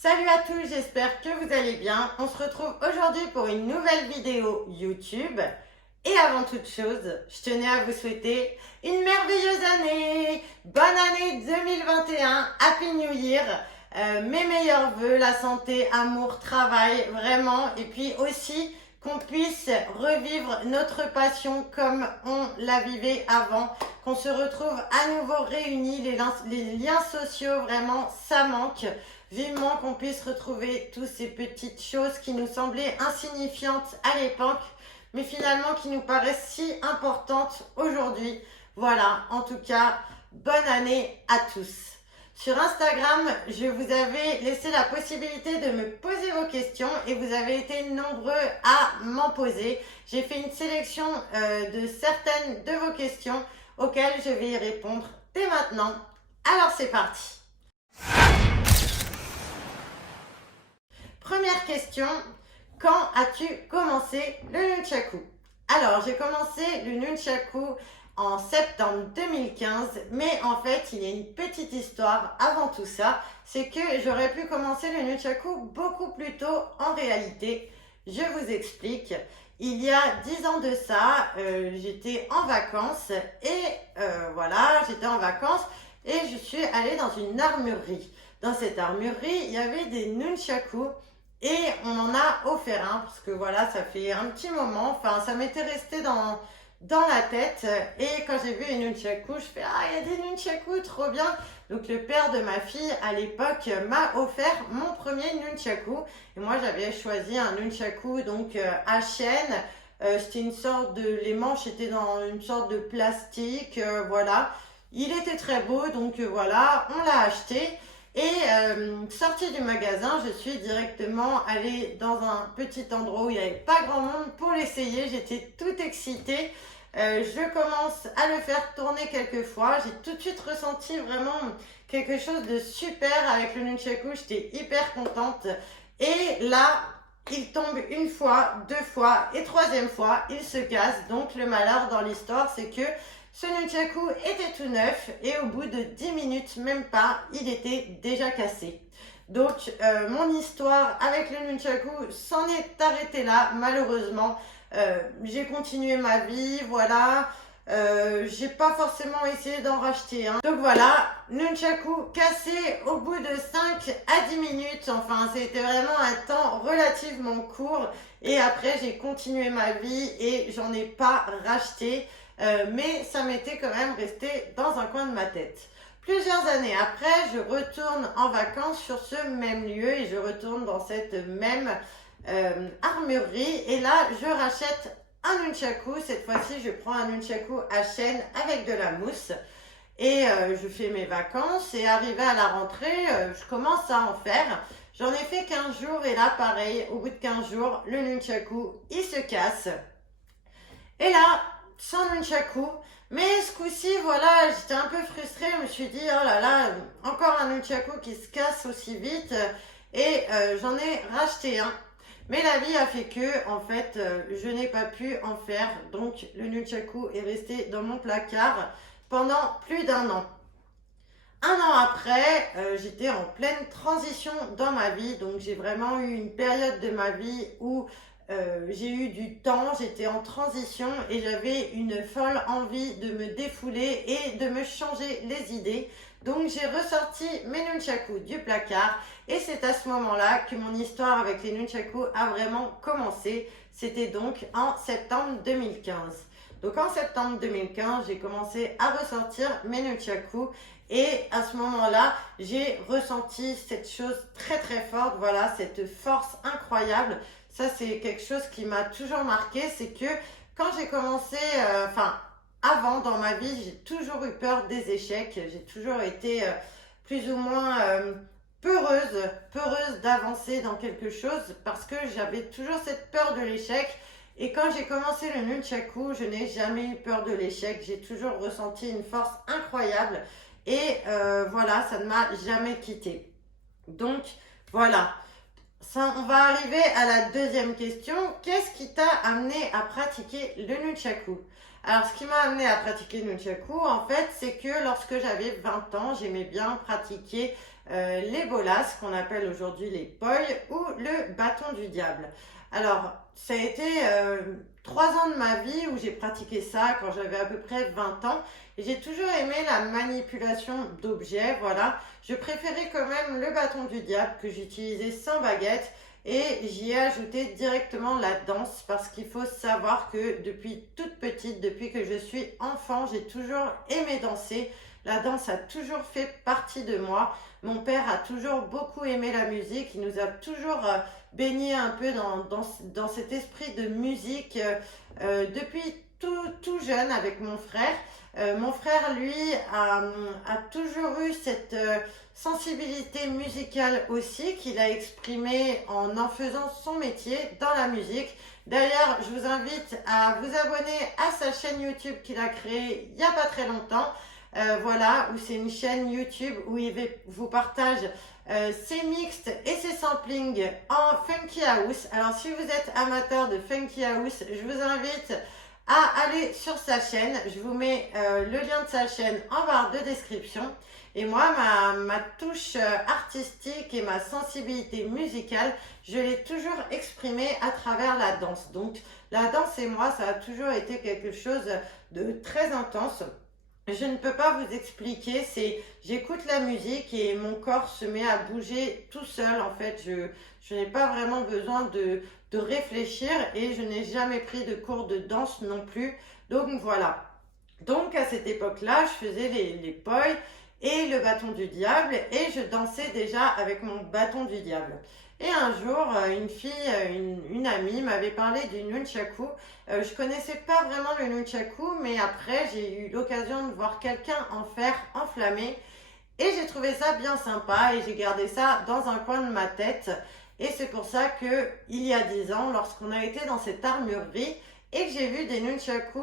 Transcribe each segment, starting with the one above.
Salut à tous, j'espère que vous allez bien. On se retrouve aujourd'hui pour une nouvelle vidéo YouTube. Et avant toute chose, je tenais à vous souhaiter une merveilleuse année. Bonne année 2021, Happy New Year. Mes meilleurs vœux, la santé, amour, travail, vraiment. Et puis aussi qu'on puisse revivre notre passion comme on la vivait avant. Qu'on se retrouve à nouveau réunis, les liens sociaux, vraiment, ça manque. Vivement qu'on puisse retrouver toutes ces petites choses qui nous semblaient insignifiantes à l'époque, mais finalement qui nous paraissent si importantes aujourd'hui. Voilà, en tout cas, bonne année à tous. Sur Instagram, je vous avais laissé la possibilité de me poser vos questions et vous avez été nombreux à m'en poser. J'ai fait une sélection de certaines de vos questions auxquelles je vais y répondre dès maintenant. Alors c'est parti. Première question, quand as-tu commencé le nunchaku? Alors, j'ai commencé le nunchaku en septembre 2015, mais en fait, il y a une petite histoire avant tout ça, c'est que j'aurais pu commencer le nunchaku beaucoup plus tôt en réalité. Je vous explique. Il y a 10 ans de ça, j'étais en vacances et voilà, j'étais en vacances et je suis allée dans une armurerie. Dans cette armurerie, il y avait des nunchaku. Et on en a offert un parce que voilà, ça fait un petit moment, enfin ça m'était resté dans la tête. Et quand j'ai vu les nunchaku, je fais ah, il y a des nunchaku, trop bien. Donc le père de ma fille à l'époque m'a offert mon premier nunchaku. Et moi j'avais choisi un nunchaku donc à chaîne. C'était une sorte de, les manches étaient dans une sorte de plastique, voilà. Il était très beau, donc voilà, on l'a acheté. Et sortie du magasin, je suis directement allée dans un petit endroit où il n'y avait pas grand monde pour l'essayer. J'étais toute excitée. Je commence à le faire tourner quelques fois. J'ai tout de suite ressenti vraiment quelque chose de super avec le nunchaku. J'étais hyper contente. Et là, il tombe une fois, deux fois et troisième fois, il se casse. Donc le malheur dans l'histoire, c'est que ce nunchaku était tout neuf et au bout de 10 minutes, même pas, il était déjà cassé. Donc mon histoire avec le nunchaku s'en est arrêtée là, malheureusement. J'ai continué ma vie, voilà. J'ai pas forcément essayé d'en racheter. Donc voilà, nunchaku cassé au bout de 5 à 10 minutes. Enfin, c'était vraiment un temps relativement court. Et après, j'ai continué ma vie et j'en ai pas racheté. Mais ça m'était quand même resté dans un coin de ma tête. Plusieurs années après, je retourne en vacances sur ce même lieu et je retourne dans cette même armurerie. Et là, je rachète un nunchaku. Cette fois-ci, je prends un nunchaku à chaîne avec de la mousse. Et je fais mes vacances et arrivé à la rentrée, je commence à en faire. J'en ai fait 15 jours et là, pareil, au bout de 15 jours, le nunchaku, il se casse. Et là, sans nunchaku. Mais ce coup-ci, voilà, j'étais un peu frustrée. Je me suis dit, oh là là, encore un nunchaku qui se casse aussi vite. Et j'en ai racheté un. Mais la vie a fait que, en fait, je n'ai pas pu en faire. Donc, le nunchaku est resté dans mon placard pendant plus d'un an. Un an après, j'étais en pleine transition dans ma vie. Donc, j'ai vraiment eu une période de ma vie où j'ai eu du temps, j'étais en transition et j'avais une folle envie de me défouler et de me changer les idées. Donc j'ai ressorti mes nunchaku du placard et c'est à ce moment-là que mon histoire avec les nunchaku a vraiment commencé. C'était donc en septembre 2015. Donc en septembre 2015, j'ai commencé à ressortir mes nunchaku et à ce moment-là, j'ai ressenti cette chose très très forte, voilà, cette force incroyable. Ça, c'est quelque chose qui m'a toujours marqué, c'est que quand j'ai commencé, avant dans ma vie, j'ai toujours eu peur des échecs. J'ai toujours été plus ou moins peureuse d'avancer dans quelque chose parce que j'avais toujours cette peur de l'échec. Et quand j'ai commencé le nunchaku, je n'ai jamais eu peur de l'échec. J'ai toujours ressenti une force incroyable et voilà, ça ne m'a jamais quitté. Donc voilà. Ça, on va arriver à la deuxième question. Qu'est-ce qui t'a amené à pratiquer le nunchaku? Alors, ce qui m'a amené à pratiquer le nunchaku, en fait, c'est que lorsque j'avais 20 ans, j'aimais bien pratiquer les bolas, qu'on appelle aujourd'hui les poi, ou le bâton du diable. Alors, ça a été 3 ans de ma vie où j'ai pratiqué ça quand j'avais à peu près 20 ans. Et j'ai toujours aimé la manipulation d'objets, voilà. Je préférais quand même le bâton du diable que j'utilisais sans baguette. Et j'y ai ajouté directement la danse parce qu'il faut savoir que depuis toute petite, depuis que je suis enfant, j'ai toujours aimé danser. La danse a toujours fait partie de moi. Mon père a toujours beaucoup aimé la musique. Il nous a toujours baigné un peu dans cet esprit de musique depuis tout jeune avec mon frère. Mon frère, lui, a toujours eu cette sensibilité musicale aussi qu'il a exprimée en faisant son métier dans la musique. D'ailleurs, je vous invite à vous abonner à sa chaîne YouTube qu'il a créée il n'y a pas très longtemps. Voilà, où c'est une chaîne YouTube où il vous partage ses mixtes et ses samplings en Funky House. Alors, si vous êtes amateur de Funky House, je vous invite à aller sur sa chaîne. Je vous mets le lien de sa chaîne en barre de description. Et moi, ma touche artistique et ma sensibilité musicale, je l'ai toujours exprimée à travers la danse. Donc, la danse et moi, ça a toujours été quelque chose de très intense. Je ne peux pas vous expliquer, j'écoute la musique et mon corps se met à bouger tout seul. En fait, je n'ai pas vraiment besoin de réfléchir et je n'ai jamais pris de cours de danse non plus. Donc voilà. Donc à cette époque-là, je faisais les poi et le bâton du diable et je dansais déjà avec mon bâton du diable. Et un jour, une fille, une amie m'avait parlé du nunchaku. Je connaissais pas vraiment le nunchaku, mais après j'ai eu l'occasion de voir quelqu'un en faire enflammé et j'ai trouvé ça bien sympa et j'ai gardé ça dans un coin de ma tête. Et c'est pour ça que il y a 10 ans, lorsqu'on a été dans cette armurerie et que j'ai vu des nunchaku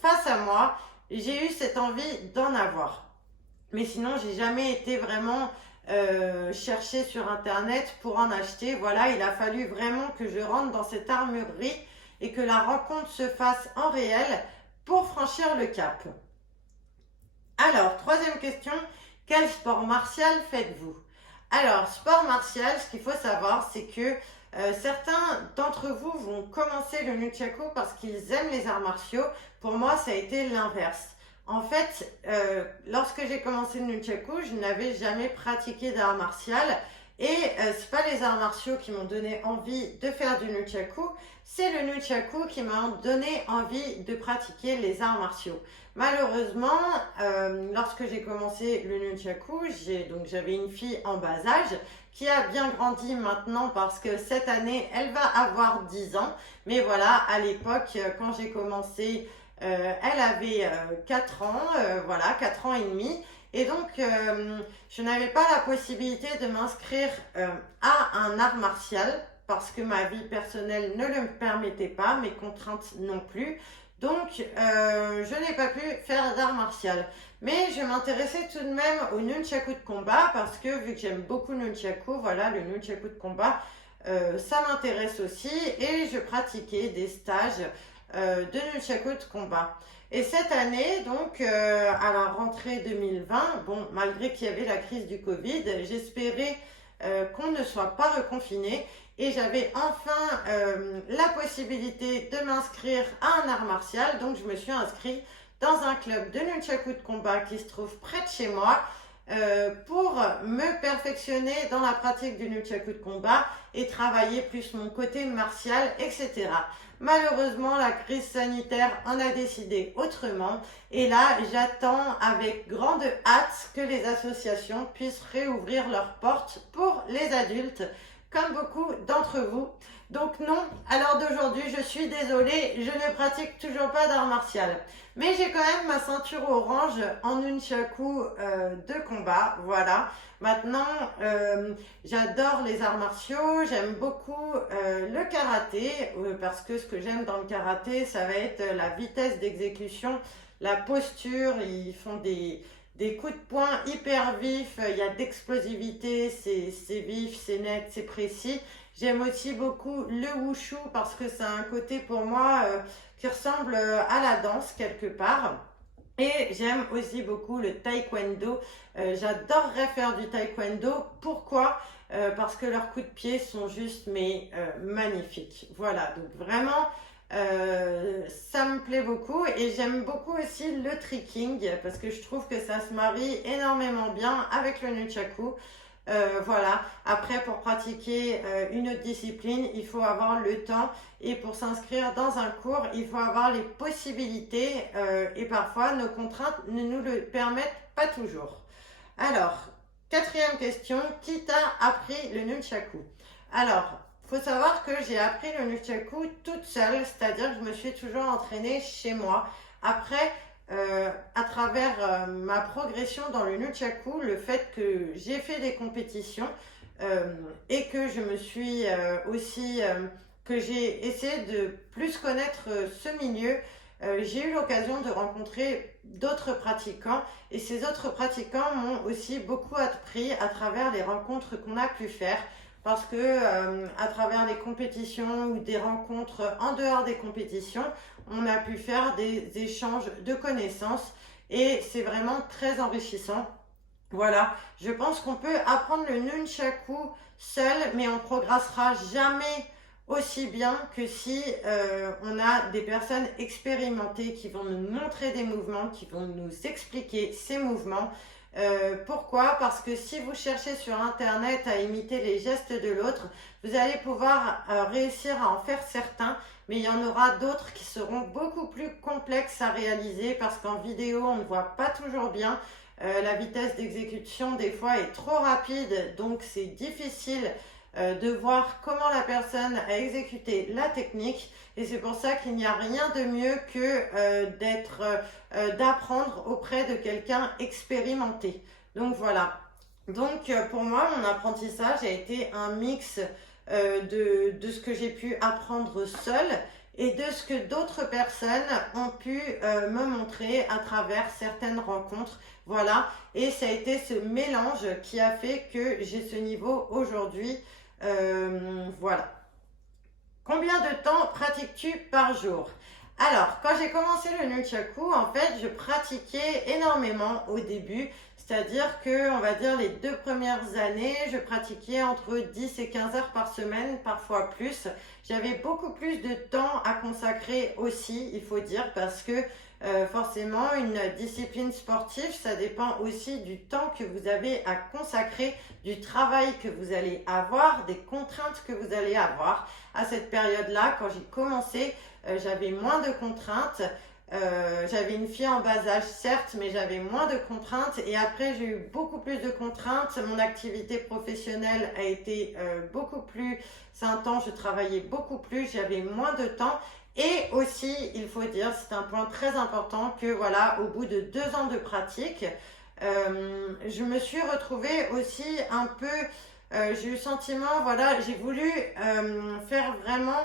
face à moi, j'ai eu cette envie d'en avoir. Mais sinon, j'ai jamais été vraiment chercher sur internet pour en acheter. Voilà, il a fallu vraiment que je rentre dans cette armurerie et que la rencontre se fasse en réel pour franchir le cap. Alors, troisième question, quel sport martial faites-vous? Alors, sport martial, ce qu'il faut savoir, c'est que certains d'entre vous vont commencer le nunchaku parce qu'ils aiment les arts martiaux. Pour moi, ça a été l'inverse. En fait, lorsque j'ai commencé le nunchaku, je n'avais jamais pratiqué d'art martial et c'est pas les arts martiaux qui m'ont donné envie de faire du nunchaku, c'est le nunchaku qui m'a donné envie de pratiquer les arts martiaux. Malheureusement, lorsque j'ai commencé le nunchaku, j'avais une fille en bas âge qui a bien grandi maintenant parce que cette année, elle va avoir 10 ans. Mais voilà, à l'époque, quand j'ai commencé, elle avait 4 ans, voilà, 4 ans et demi. Et donc, je n'avais pas la possibilité de m'inscrire à un art martial parce que ma vie personnelle ne le permettait pas, mes contraintes non plus. Donc, je n'ai pas pu faire d'art martial. Mais je m'intéressais tout de même au nunchaku de combat parce que vu que j'aime beaucoup le nunchaku, voilà, le nunchaku de combat, ça m'intéresse aussi et je pratiquais des stages de nunchaku de combat. Et cette année, donc, à la rentrée 2020, bon, malgré qu'il y avait la crise du Covid, j'espérais qu'on ne soit pas reconfiné et j'avais enfin la possibilité de m'inscrire à un art martial. Donc, je me suis inscrite dans un club de nunchaku de combat qui se trouve près de chez moi pour me perfectionner dans la pratique du nunchaku de combat et travailler plus mon côté martial, etc. Malheureusement, la crise sanitaire en a décidé autrement et là, j'attends avec grande hâte que les associations puissent réouvrir leurs portes pour les adultes, comme beaucoup d'entre vous. Donc non, à l'heure d'aujourd'hui, je suis désolée, je ne pratique toujours pas d'art martial. Mais j'ai quand même ma ceinture orange en nunchaku de combat, voilà. Maintenant, j'adore les arts martiaux, j'aime beaucoup le karaté, parce que ce que j'aime dans le karaté, ça va être la vitesse d'exécution, la posture, ils font des coups de poing hyper vifs, il y a d'explosivité, c'est vif, c'est net, c'est précis. J'aime aussi beaucoup le wushu parce que c'est un côté pour moi qui ressemble à la danse quelque part. Et j'aime aussi beaucoup le taekwondo. J'adorerais faire du taekwondo. Pourquoi? Parce que leurs coups de pied sont juste magnifiques. Voilà, donc vraiment, ça me plaît beaucoup. Et j'aime beaucoup aussi le tricking parce que je trouve que ça se marie énormément bien avec le nunchaku. Voilà. Après, pour pratiquer une autre discipline, il faut avoir le temps et pour s'inscrire dans un cours, il faut avoir les possibilités et parfois nos contraintes ne nous le permettent pas toujours. Alors, quatrième question, qui t'a appris le nunchaku? Alors, faut savoir que j'ai appris le nunchaku toute seule, c'est-à-dire que je me suis toujours entraînée chez moi. Après, à travers ma progression dans le nunchaku, le fait que j'ai fait des compétitions et que je me suis que j'ai essayé de plus connaître ce milieu, j'ai eu l'occasion de rencontrer d'autres pratiquants et ces autres pratiquants m'ont aussi beaucoup appris à travers les rencontres qu'on a pu faire parce que à travers les compétitions ou des rencontres en dehors des compétitions, on a pu faire des échanges de connaissances et c'est vraiment très enrichissant. Voilà, je pense qu'on peut apprendre le nunchaku seul, mais on progressera jamais aussi bien que si on a des personnes expérimentées qui vont nous montrer des mouvements, qui vont nous expliquer ces mouvements. Pourquoi? Parce que si vous cherchez sur Internet à imiter les gestes de l'autre, vous allez pouvoir réussir à en faire certains, mais il y en aura d'autres qui seront beaucoup plus complexes à réaliser parce qu'en vidéo, on ne voit pas toujours bien. La vitesse d'exécution des fois est trop rapide, donc c'est difficile de voir comment la personne a exécuté la technique. Et c'est pour ça qu'il n'y a rien de mieux que d'apprendre auprès de quelqu'un expérimenté. Donc voilà. Donc pour moi, mon apprentissage a été un mix de ce que j'ai pu apprendre seule et de ce que d'autres personnes ont pu me montrer à travers certaines rencontres. Voilà, et ça a été ce mélange qui a fait que j'ai ce niveau aujourd'hui. Voilà. Combien de temps pratiques-tu par jour? Alors, quand j'ai commencé le nunchaku, en fait, je pratiquais énormément au début. C'est-à-dire que, on va dire, les 2 premières années, je pratiquais entre 10 et 15 heures par semaine, parfois plus. J'avais beaucoup plus de temps à consacrer aussi, il faut dire, parce que forcément, une discipline sportive, ça dépend aussi du temps que vous avez à consacrer, du travail que vous allez avoir, des contraintes que vous allez avoir. À cette période-là, quand j'ai commencé, j'avais moins de contraintes. J'avais une fille en bas âge, certes, mais j'avais moins de contraintes. Et après, j'ai eu beaucoup plus de contraintes. Mon activité professionnelle a été beaucoup plus intense. Je travaillais beaucoup plus. J'avais moins de temps. Et aussi, il faut dire, c'est un point très important que voilà, au bout de 2 ans de pratique, je me suis retrouvée aussi un peu, j'ai eu le sentiment, voilà, j'ai voulu faire vraiment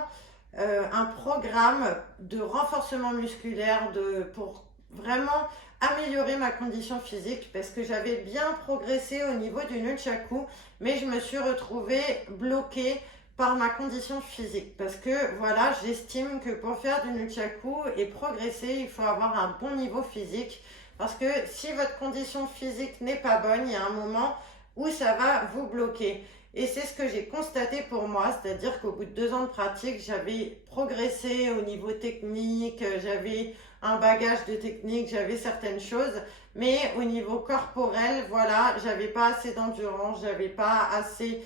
un programme de renforcement musculaire pour vraiment améliorer ma condition physique parce que j'avais bien progressé au niveau du nunchaku, mais je me suis retrouvée bloquée par ma condition physique parce que voilà, j'estime que pour faire du nunchaku et progresser, il faut avoir un bon niveau physique parce que si votre condition physique n'est pas bonne, il y a un moment où ça va vous bloquer. Et c'est ce que j'ai constaté pour moi, c'est-à-dire qu'au bout de 2 ans de pratique, j'avais progressé au niveau technique, j'avais un bagage de technique, j'avais certaines choses, mais au niveau corporel, voilà, j'avais pas assez d'endurance, j'avais pas assez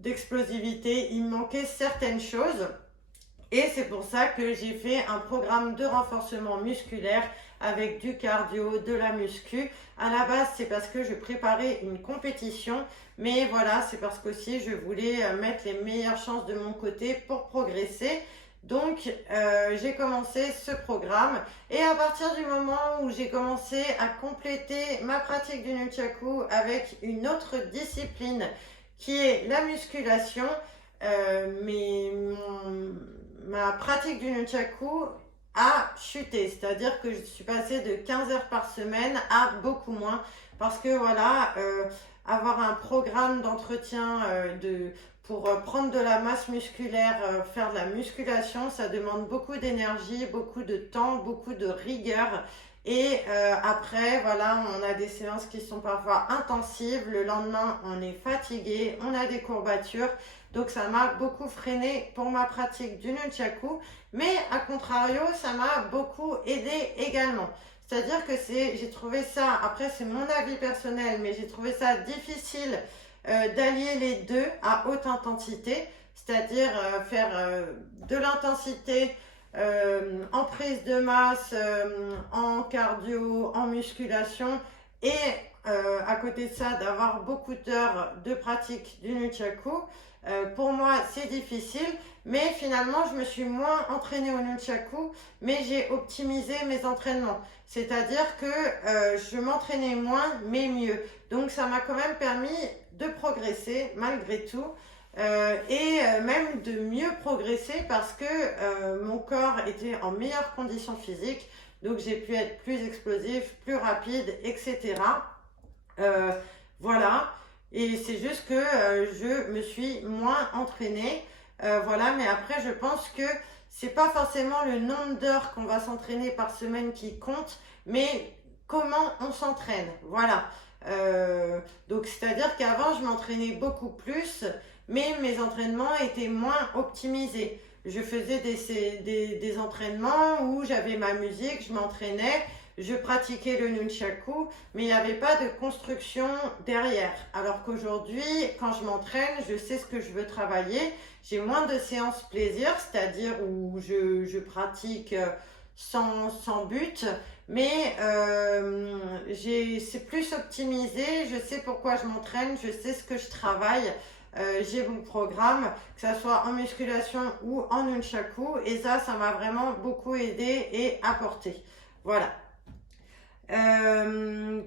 d'explosivité, il me manquait certaines choses. Et c'est pour ça que j'ai fait un programme de renforcement musculaire avec du cardio, de la muscu. À la base, c'est parce que je préparais une compétition, mais voilà, c'est parce qu'aussi je voulais mettre les meilleures chances de mon côté pour progresser. Donc, j'ai commencé ce programme et à partir du moment où j'ai commencé à compléter ma pratique du nunchaku avec une autre discipline qui est la musculation, ma pratique du nunchaku a chuté, c'est-à-dire que je suis passée de 15 heures par semaine à beaucoup moins parce que voilà, avoir un programme d'entretien pour prendre de la masse musculaire, faire de la musculation, ça demande beaucoup d'énergie, beaucoup de temps, beaucoup de rigueur Et après, voilà, on a des séances qui sont parfois intensives. Le lendemain, on est fatigué, on a des courbatures. Donc ça m'a beaucoup freiné pour ma pratique du nunchaku. Mais à contrario, ça m'a beaucoup aidé également. C'est-à-dire que j'ai trouvé ça, après c'est mon avis personnel, mais j'ai trouvé ça difficile d'allier les deux à haute intensité, c'est-à-dire faire de l'intensité en prise de masse, en cardio, en musculation et à côté de ça d'avoir beaucoup d'heures de pratique du nunchaku. Pour moi c'est difficile, mais finalement je me suis moins entraînée au nunchaku, mais j'ai optimisé mes entraînements, c'est-à-dire que je m'entraînais moins mais mieux, donc ça m'a quand même permis de progresser malgré tout. Et même de mieux progresser parce que mon corps était en meilleure condition physique, donc j'ai pu être plus explosif, plus rapide, etc. Euh, voilà, et c'est juste que je me suis moins entraînée, voilà, mais après je pense que c'est pas forcément le nombre d'heures qu'on va s'entraîner par semaine qui compte, mais comment on s'entraîne, voilà. Donc c'est-à-dire qu'avant je m'entraînais beaucoup plus, mais mes entraînements étaient moins optimisés. Je faisais des entraînements où j'avais ma musique, je m'entraînais, je pratiquais le nunchaku, mais il n'y avait pas de construction derrière. Alors qu'aujourd'hui, quand je m'entraîne, je sais ce que je veux travailler. J'ai moins de séances plaisir, c'est-à-dire où je pratique sans but, mais c'est plus optimisé. Je sais pourquoi je m'entraîne, je sais ce que je travaille. J'ai mon programme, que ce soit en musculation ou en nunchaku, et ça m'a vraiment beaucoup aidé et apporté. Voilà. Euh,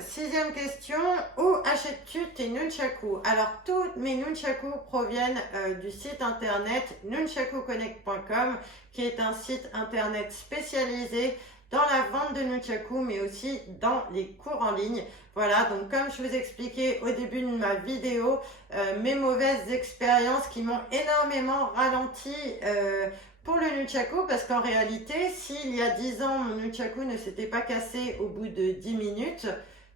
Sixième question, où achètes-tu tes nunchaku? Alors, toutes mes nunchaku proviennent du site internet nunchakuconnect.com, qui est un site internet spécialisé dans la vente de nunchaku, mais aussi dans les cours en ligne. Voilà, donc comme je vous expliquais au début de ma vidéo, mes mauvaises expériences qui m'ont énormément ralenti pour le nunchaku, parce qu'en réalité, s'il y a 10 ans, mon nunchaku ne s'était pas cassé au bout de 10 minutes,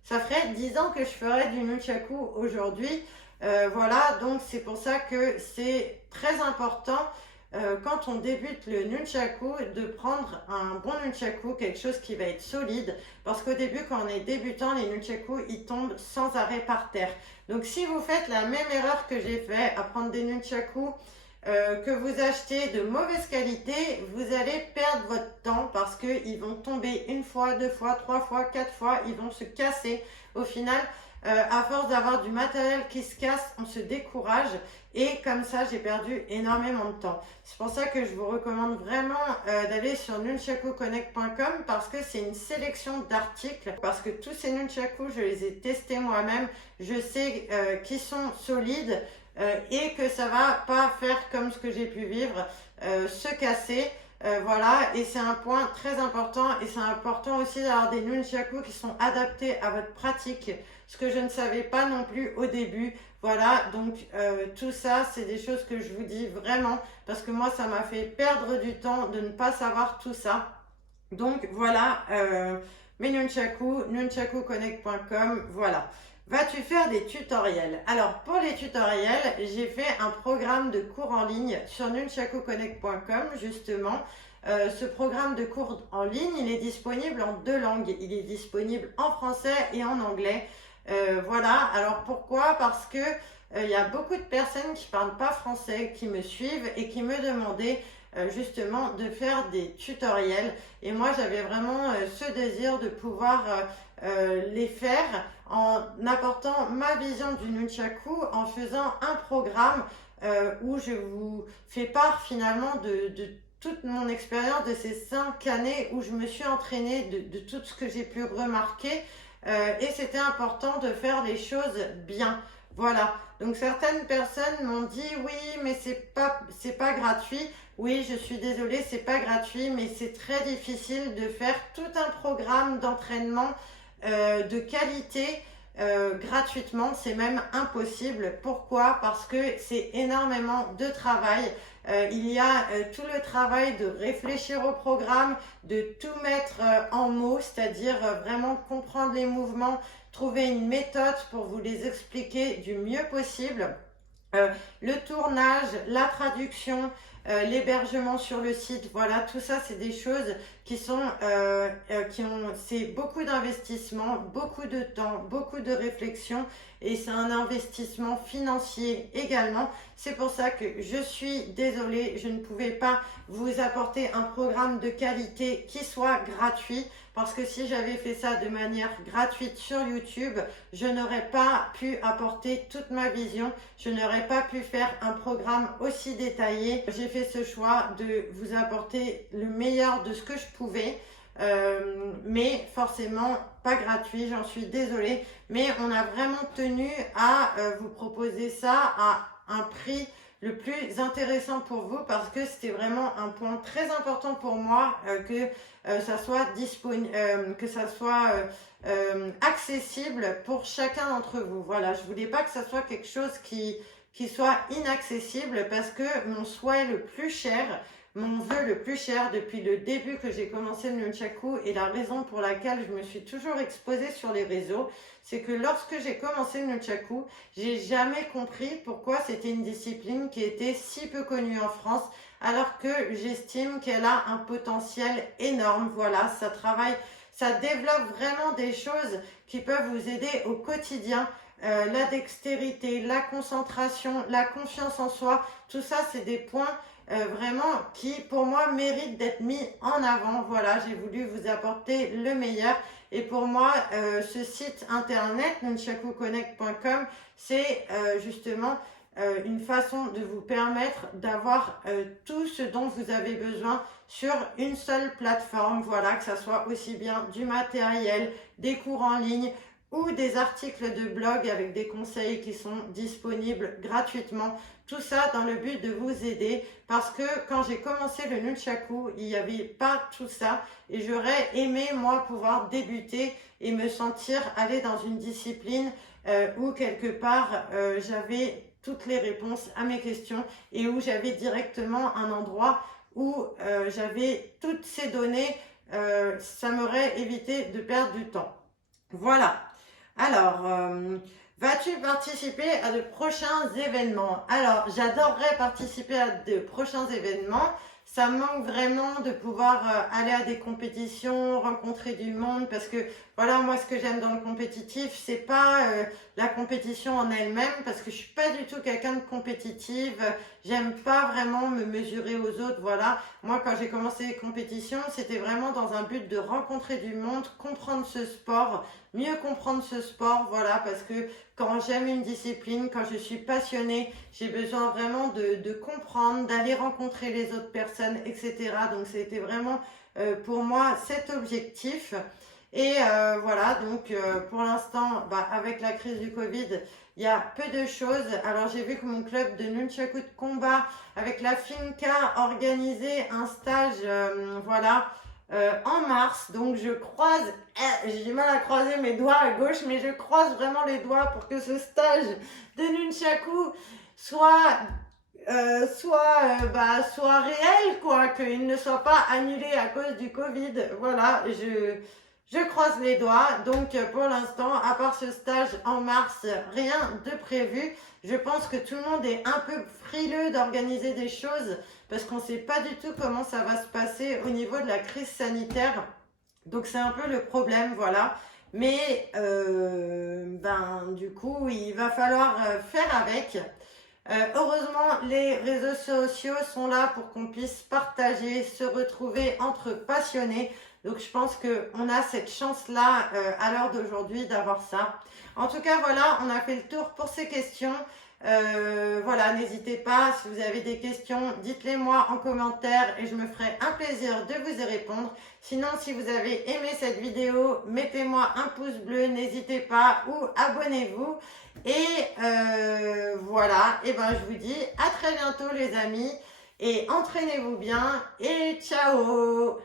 ça ferait 10 ans que je ferais du nunchaku aujourd'hui. Voilà, donc c'est pour ça que c'est très important quand on débute le nunchaku de prendre un bon nunchaku, quelque chose qui va être solide, parce qu'au début, quand on est débutant, les nunchaku, ils tombent sans arrêt par terre. Donc si vous faites la même erreur que j'ai fait à prendre des nunchaku que vous achetez de mauvaise qualité, vous allez perdre votre temps parce qu'ils vont tomber une fois, deux fois, trois fois, quatre fois, ils vont se casser. Au final, à force d'avoir du matériel qui se casse, on se décourage et comme ça, j'ai perdu énormément de temps. C'est pour ça que je vous recommande vraiment d'aller sur nunchakuconnect.com parce que c'est une sélection d'articles, parce que tous ces nunchaku, je les ai testés moi-même, je sais qu'ils sont solides, et que ça va pas faire comme ce que j'ai pu vivre, se casser. Voilà, et c'est un point très important, et c'est important aussi d'avoir des nunchaku qui sont adaptés à votre pratique, ce que je ne savais pas non plus au début. Voilà, donc tout ça, c'est des choses que je vous dis vraiment, parce que moi, ça m'a fait perdre du temps de ne pas savoir tout ça. Donc voilà, mes nunchaku, nunchakuconnect.com, voilà. Vas-tu faire des tutoriels? Alors pour les tutoriels, j'ai fait un programme de cours en ligne sur nunchakuconnect.com justement. Ce programme de cours en ligne, il est disponible en deux langues. Il est disponible en français et en anglais. Voilà, alors pourquoi? Parce que il y a beaucoup de personnes qui ne parlent pas français, qui me suivent et qui me demandaient justement de faire des tutoriels. Et moi, j'avais vraiment ce désir de pouvoir les faire en apportant ma vision du nunchaku, en faisant un programme où je vous fais part finalement de toute mon expérience de ces 5 années où je me suis entraînée, de tout ce que j'ai pu remarquer. Et c'était important de faire les choses bien. Voilà. Donc certaines personnes m'ont dit oui, mais c'est pas gratuit. Oui, je suis désolée, c'est pas gratuit, mais c'est très difficile de faire tout un programme d'entraînement de qualité gratuitement. C'est même impossible. Pourquoi? Parce que c'est énormément de travail. Il y a tout le travail de réfléchir au programme, de tout mettre en mots, c'est-à-dire vraiment comprendre les mouvements, trouver une méthode pour vous les expliquer du mieux possible. Le tournage, la traduction, l'hébergement sur le site, voilà, tout ça, c'est des choses c'est beaucoup d'investissement, beaucoup de temps, beaucoup de réflexion et c'est un investissement financier également. C'est pour ça que je suis désolée, je ne pouvais pas vous apporter un programme de qualité qui soit gratuit parce que si j'avais fait ça de manière gratuite sur YouTube, je n'aurais pas pu apporter toute ma vision, je n'aurais pas pu faire un programme aussi détaillé. J'ai fait ce choix de vous apporter le meilleur de ce que je pouvais, mais forcément pas gratuit, j'en suis désolée, mais on a vraiment tenu à vous proposer ça à un prix le plus intéressant pour vous parce que c'était vraiment un point très important pour moi que ça soit accessible pour chacun d'entre vous. Voilà, je voulais pas que ça soit quelque chose qui soit inaccessible parce que mon souhait le plus cher, mon vœu le plus cher depuis le début que j'ai commencé le nunchaku et la raison pour laquelle je me suis toujours exposée sur les réseaux, c'est que lorsque j'ai commencé le nunchaku, j'ai jamais compris pourquoi c'était une discipline qui était si peu connue en France alors que j'estime qu'elle a un potentiel énorme. Voilà, ça travaille, ça développe vraiment des choses qui peuvent vous aider au quotidien. La dextérité, la concentration, la confiance en soi, tout ça c'est des points vraiment qui pour moi méritent d'être mis en avant. Voilà, j'ai voulu vous apporter le meilleur et pour moi ce site internet nunchakuconnect.com c'est justement une façon de vous permettre d'avoir tout ce dont vous avez besoin sur une seule plateforme. Voilà, que ça soit aussi bien du matériel, des cours en ligne ou des articles de blog avec des conseils qui sont disponibles gratuitement. Tout ça dans le but de vous aider parce que quand j'ai commencé le nunchaku, il n'y avait pas tout ça et j'aurais aimé moi pouvoir débuter et me sentir aller dans une discipline où quelque part j'avais toutes les réponses à mes questions et où j'avais directement un endroit où j'avais toutes ces données, ça m'aurait évité de perdre du temps. Voilà. Alors, vas-tu participer à de prochains événements? Alors, j'adorerais participer à de prochains événements. Ça me manque vraiment de pouvoir aller à des compétitions, rencontrer du monde, parce que voilà, moi ce que j'aime dans le compétitif, c'est pas la compétition en elle-même, parce que je suis pas du tout quelqu'un de compétitive. J'aime pas vraiment me mesurer aux autres. Voilà, moi quand j'ai commencé les compétitions, c'était vraiment dans un but de rencontrer du monde, comprendre ce sport, mieux comprendre ce sport. Voilà, parce que quand j'aime une discipline, quand je suis passionnée, j'ai besoin vraiment de comprendre, d'aller rencontrer les autres personnes, etc. Donc c'était vraiment pour moi cet objectif. Et voilà, donc pour l'instant, avec la crise du Covid, il y a peu de choses. Alors j'ai vu que mon club de nunchaku de combat avec la Finca organisait un stage, voilà, en mars. Donc je croise, j'ai du mal à croiser mes doigts à gauche, mais je croise vraiment les doigts pour que ce stage de nunchaku soit soit réel, quoi, qu'il ne soit pas annulé à cause du Covid. Voilà, je croise les doigts. Donc pour l'instant, à part ce stage en mars, rien de prévu. Je pense que tout le monde est un peu frileux d'organiser des choses parce qu'on ne sait pas du tout comment ça va se passer au niveau de la crise sanitaire. Donc c'est un peu le problème, voilà. Mais du coup, il va falloir faire avec. Heureusement, les réseaux sociaux sont là pour qu'on puisse partager, se retrouver entre passionnés. Donc je pense qu'on a cette chance-là à l'heure d'aujourd'hui d'avoir ça. En tout cas, voilà, on a fait le tour pour ces questions. Voilà, n'hésitez pas, si vous avez des questions, dites-les moi en commentaire et je me ferai un plaisir de vous y répondre. Sinon, si vous avez aimé cette vidéo, mettez-moi un pouce bleu, n'hésitez pas ou abonnez-vous. Et voilà, et je vous dis à très bientôt les amis et entraînez-vous bien et ciao!